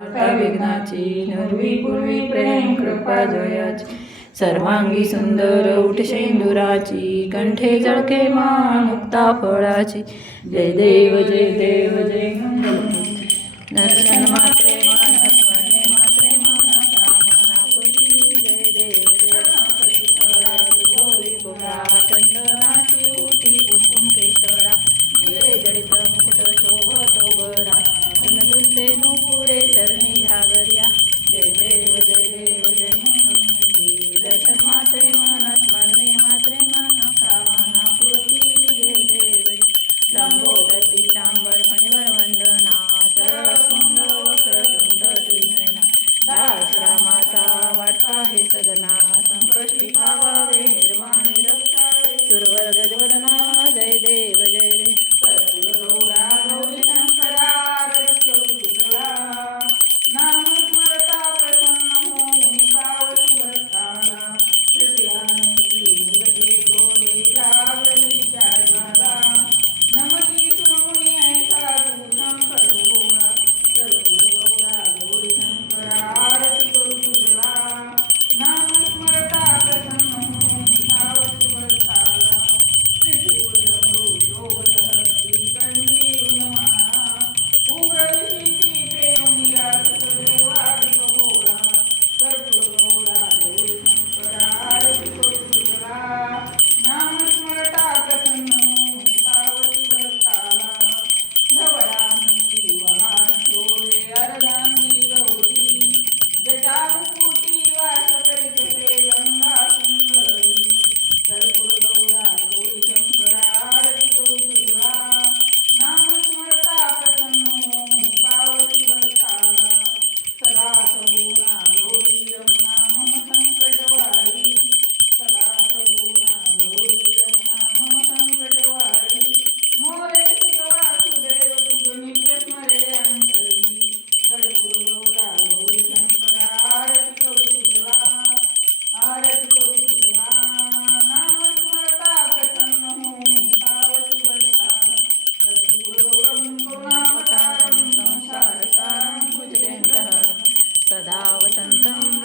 विघ्नाची नुरवी पूर्वी प्रेम कृपा जयाची सर्वांगी सुंदर उठ शेंदुराची कंठे जळके मान मुक्ता फळाची जय देव जय देव जय मंगल दर्शन मात्रे मन स्मरणे मात्रे मन कामना पूर्ती जय देव जय गौरी गोरा चंदनाची उटी कुंकुम केशरा हिरे जडित मुकुट शोभतो बरा झुलते नुपुरे चरणी घागर्या जय देव जय मंगलमूर्ती दर्शन मात्रे मन स्मरणे मात्रे मन कामना पूर्ती जय देव लंबोदरी चांबर फणीवर वंदना सरळ शुंड वक्र शुंड त्रिनयना दास रामाचा वाटता हे सदना संकष्टी पावावे निर्वाणी रक्षावे सुरवर गजवदना जय देव जय देव गौरी शंकरा नाम स्मरता प्रसन्न होऊन पावती भक्ताला तृतीयाने श्री निगते क्रोधे जागृतीच्या ज्वाला नमती सुमुनी ऐसा शंकर गौरा गौरा गौरी शंकरा आरती करू तुझला नाम स्मरता प्रसन्न होऊन पावती भक्ताला त्रिशूळ डमरू शोभत हस्ती कंठी गुणमाळा उग्र विषयी प्रेम निराश देवाधिक भोळा कर्पूर गौरा गौरी शंकरा आरती करू तुझला नाम स्मरता प्रसन्न होऊन पावती भक्ताला धवळा मुंगी वाहन शोभे अर्धांगी गौरी जटा मुकुटी वास करीत ते गंगा सुंदरी कर्पूर गौरा गौरी शंकरा आरती करू तुझला नाम स्मरता प्रसन्न होऊन पावती भक्ताला सदा सगुणा गौरी रमणा मम संकटवारी सदा सगुणा गौरी रमणा मम संकटवारी मोरे सुत वासुदेव तुझ नित्य स्मरे अंतरी कर्पूर गौरा गौरी शंकरा आरती करू तुझला नाम स्मरता प्रसन्न होऊन पावती भक्ताला कर्पूर गौरम करुणावतारम संसारसारम भुजगेंद्रहरम सदा वसंतम